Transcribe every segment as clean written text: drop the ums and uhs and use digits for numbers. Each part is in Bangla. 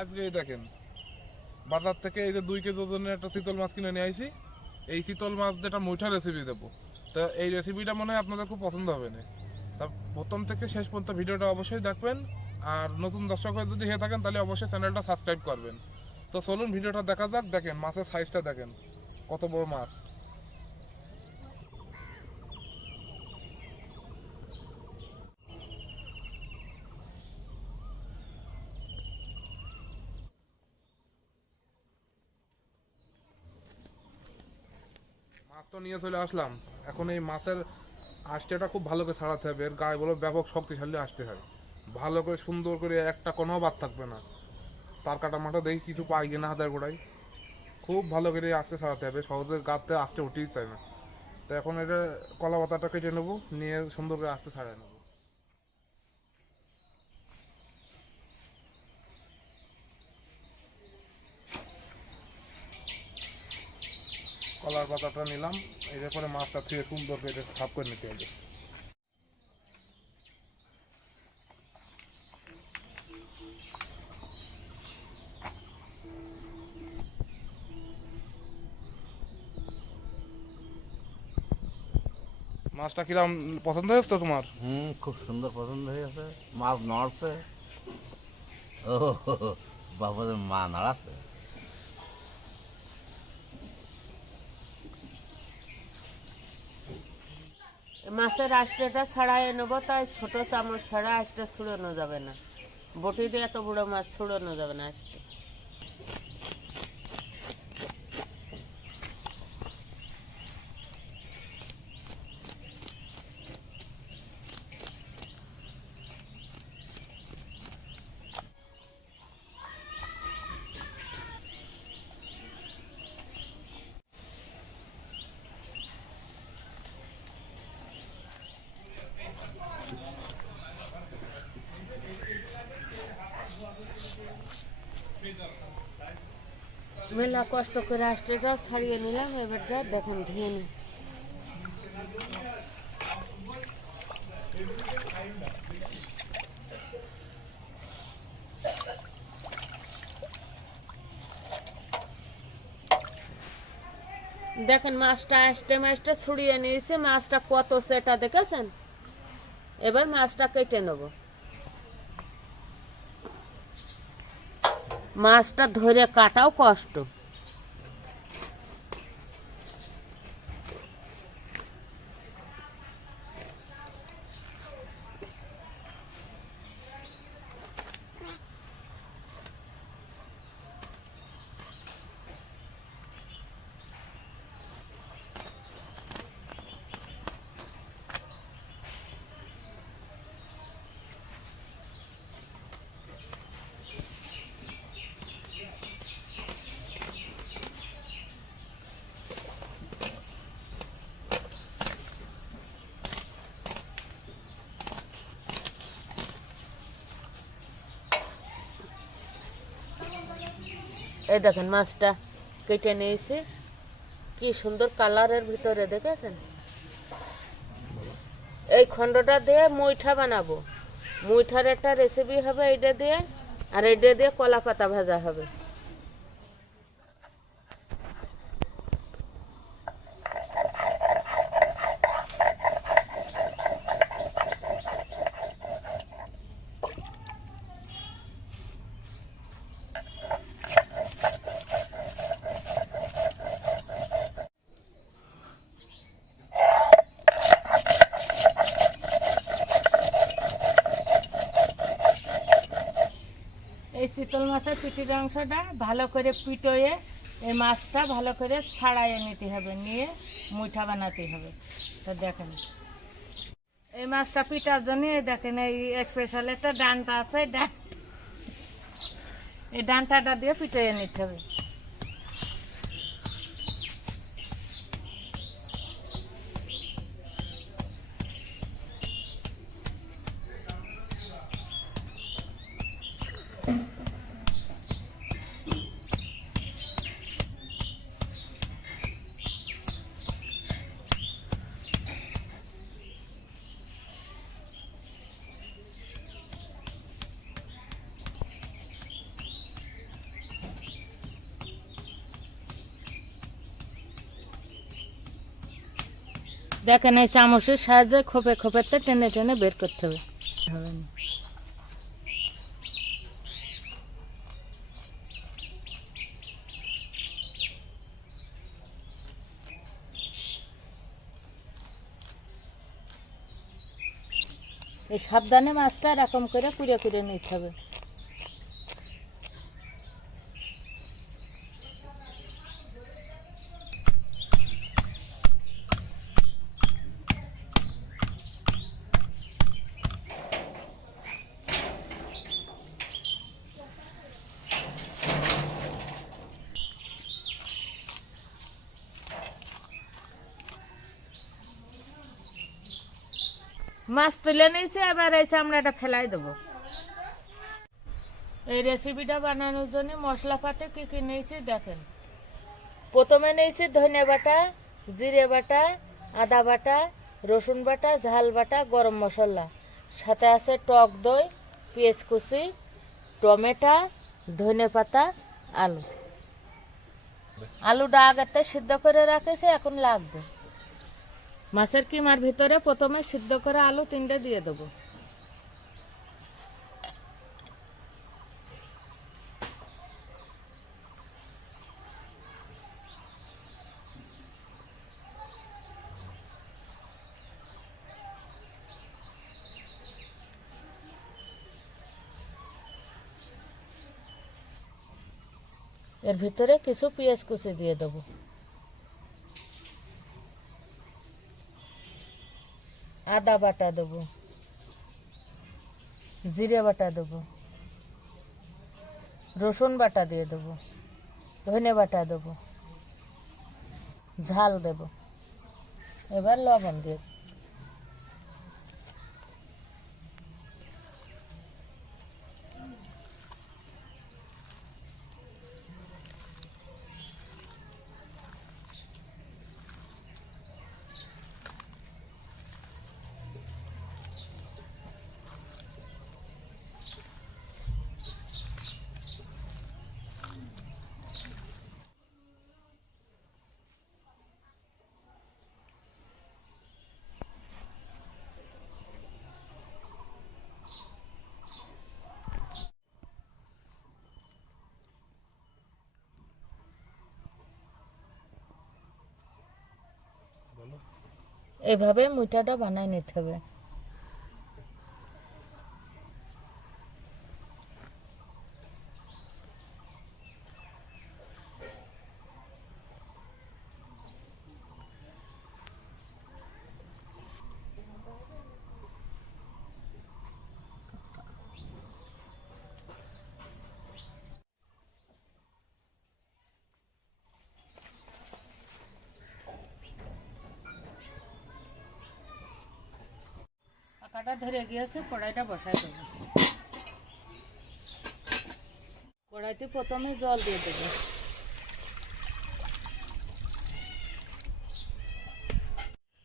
আজকেই দেখেন বাজার থেকে এই যে 2 কেজি ওজনের একটা চিতল মাছ কিনে নিয়ে আইছি। এই চিতল মাছ যেটা মুইঠা রেসিপি দেবো, তো এই রেসিপিটা মনে হয় আপনাদের খুব পছন্দ হবে না। তা প্রথম থেকে শেষ পর্যন্ত ভিডিওটা অবশ্যই দেখবেন। আর নতুন দর্শক যদি হয়ে থাকেন তাহলে অবশ্যই চ্যানেলটা সাবস্ক্রাইব করবেন। তো চলুন ভিডিওটা দেখা যাক। দেখেন মাছের সাইজটা দেখেন কত বড় মাছ। মাছ তো নিয়ে চলে আসলাম। এখন এই মাছের আঁশটা খুব ভালো করে ছাড়াতে হবে। এর গায়ে বলো ব্যাপক শক্তিশালী আসতে হয়, ভালো করে সুন্দর করে একটা কোনো বাদ থাকবে না। তার কাটা মাটা দেখি কিছু পাই কিনা হাতের গোড়ায়, খুব ভালো করে আস্তে ছাড়াতে হবে। সহজে গাতে আস্তে উঠেই চায় না। তো এখন এটা কলা পাতাটা কেটে নেবো, নিয়ে সুন্দর করে আস্তে ছাড়াই নেবো। কলার পাতাটা নিলাম, এর পরে মাছটা ধুয়ে সুন্দর করে সাফ করে নিতে হবে। মাছটা কিরম পছন্দ হয়েছে তো তোমার? খুব সুন্দর পছন্দ হয়েছে। মাছ নড়ছে। ও বাবাদের মা নাড়াছে। মাছের আঁশটা ছাড়াই নেব, তাই ছোট চামচ ছাড়া আঁশটা ছুড়ানো যাবে না। বটি দিয়ে এত বড় মাছ ছুড়ানো যাবে না আঁশটা। মেলা কষ্ট করে আঁশটা ছাড়িয়ে নিলাম। এবারটা দেখুন ধুয়ে নিই। দেখেন মাছটা মাছটা ছুড়িয়ে নিয়েছে। মাছটা কত সেটা দেখেছেন? এবার মাছটা কেটে নেব। মাছটা ধরে কাটাও কষ্ট। এই দেখেন মাছটা কেটে নিয়েছি, কি সুন্দর কালারের ভিতরে দেখেছেন। এই খণ্ডটা দিয়ে মুইঠা বানাবো। মুইঠার একটা রেসিপি হবে এইটা দিয়ে, আর এইটা দিয়ে কলা পাতা ভাজা হবে। এই চিতল মাছের পিটির অংশটা ভালো করে পিটোয়ে এই মাছটা ভালো করে ছাড়াইয়ে নিতে হবে, নিয়ে মুইঠা বানাতে হবে। তো দেখেন এই মাছটা পিটার জন্য দেখেন এই স্পেশাল একটা ডান্টা আছে, এই ডান্টাটা দিয়ে পিটোয়ে নিতে হবে। দেখেন এই চামচের সাহায্যে খোপে খোপেতে টেনে টেনে বের করতে হবে। হবে না। এই সাবধানে মাছটা এরকম করে কুড়ে কুড়ে নিতে হবে। মাছ তুলে নিয়েছি, এবার এই চামড়াটা ফেলাই দেবো। এই রেসিপিটা বানানোর জন্য মশলাপাতি কী কী নিয়েছি দেখেন। প্রথমে নিয়েছি ধনে বাটা, জিরে বাটা, আদা বাটা, রসুন বাটা, ঝাল বাটা, গরম মশলা, সাথে আছে টক দই, পেঁয়াজ কুচি, টমেটো, ধনে পাতা, আলু। আলুটা আগেতে সিদ্ধ করে রাখেছি, এখন লাগবে। মাছের কিমার ভিতরে প্রথমে সিদ্ধ করে আলু 3টে দিয়ে দেবো। এর ভিতরে কিছু পেঁয়াজ কুচি দিয়ে দেবো। আদা বাটা দেবো, জিরে বাটা দেবো, রসুন বাটা দিয়ে দেবো, ধনে বাটা দেবো, ঝাল দেবো, এবার লবণ দিয়ে দেবো। এভাবে মুইঠাটা বানাই নিতে হবে। পাকাটা ধরে গিয়েছে, কড়াইটা বসাই দেবো। কড়াইতে প্রথমে জল দিয়ে দেবো।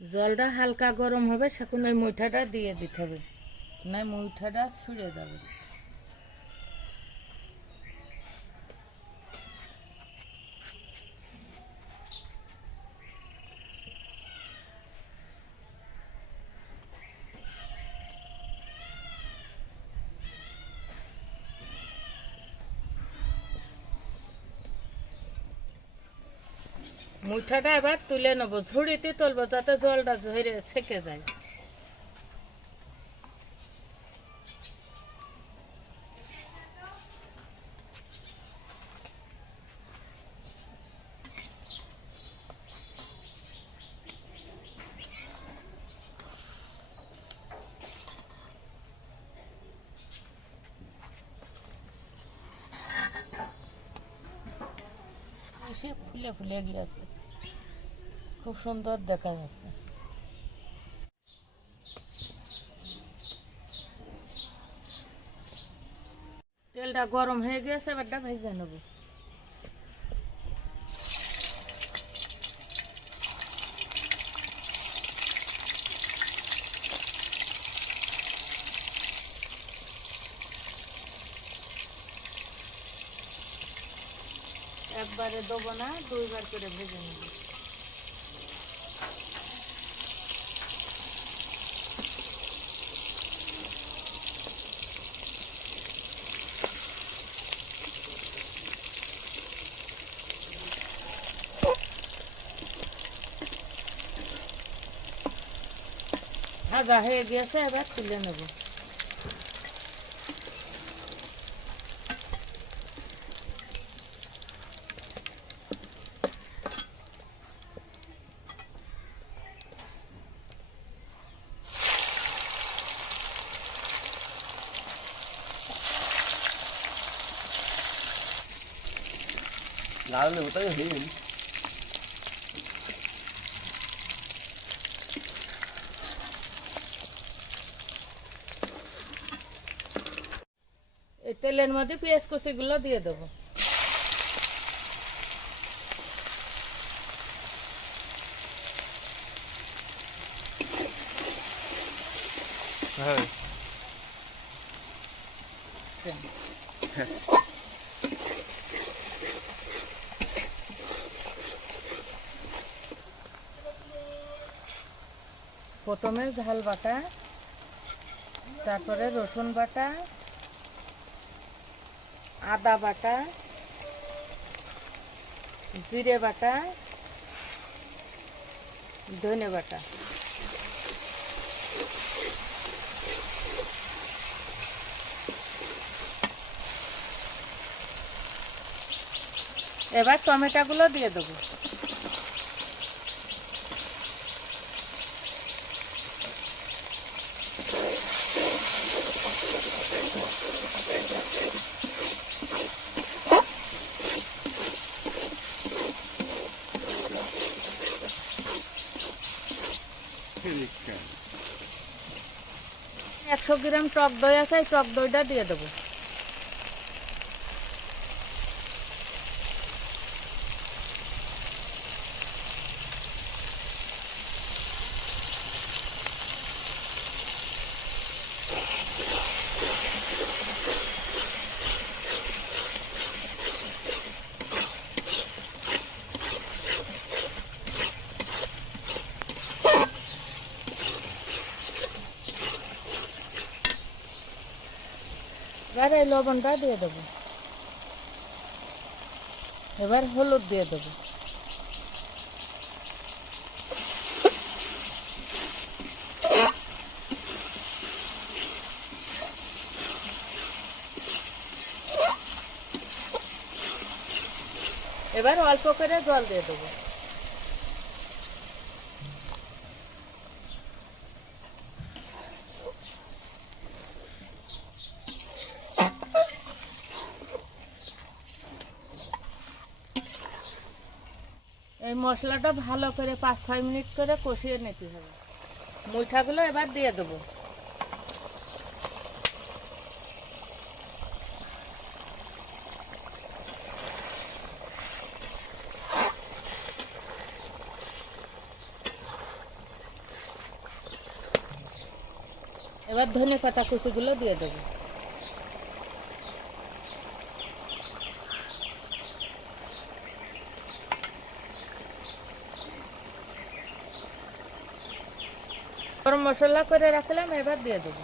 জলটা হালকা গরম হবে, সেখন ওই মুইঠাটা দিয়ে দিতে হবে, না মুইঠাটা ছুঁড়ে যাবে। মুইঠাটা এবার তুলে নেবো, ঝুড়িতে তুলবো যাতে জলটা ঝরে ছেঁকে যায়। সে ফুলে ফুলে গিয়েছে, খুব সুন্দর দেখা যাচ্ছে। তেলটা গরম হয়ে গিয়েছে, এবারটা ভেজে নেবো। একবারে দেবো না, 2বার করে ভেজে নেব। ভাজা হয়ে গেছে, এবার তুলে নেব। লাল লেবুটা হয়ে গেল। এই তেলের মধ্যে পেঁয়াজ কুচিগুলো দিয়ে দেবো। হ্যাঁ, প্রথমে ঝাল বাটা, তারপরে রসুন বাটা, আদা বাটা, জিরে বাটা, ধনে বাটা। এবার টমেটোগুলো দিয়ে দেবো। ঠিক 100 গ্রাম টক দই আছে, এই টক দইটা দিয়ে দেবো। এবার এই লবণটা দিয়ে দেবো। এবার হলুদ দিয়ে দেবো। এবার অল্প করে জল দিয়ে দেবো। এই মশলাটা ভালো করে 5-6 মিনিট করে কষিয়ে নিতে হবে। মুইঠাগুলো এবার দিয়ে দেবো। এবার ধনে পাতা কুচিগুলো দিয়ে দেবো। গরম মশলা করে রাখলাম, এবার দিয়ে দেবো।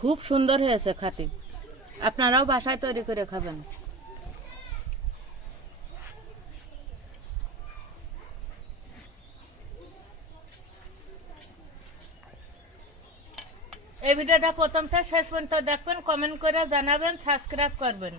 খুব সুন্দর হয়েছে খেতে। আপনারাও বাসায় তৈরি করে খাবেন। এই ভিডিওটা প্রথম থেকে শেষ পর্যন্ত দেখবেন, কমেন্ট করে জানাবেন, সাবস্ক্রাইব করবেন।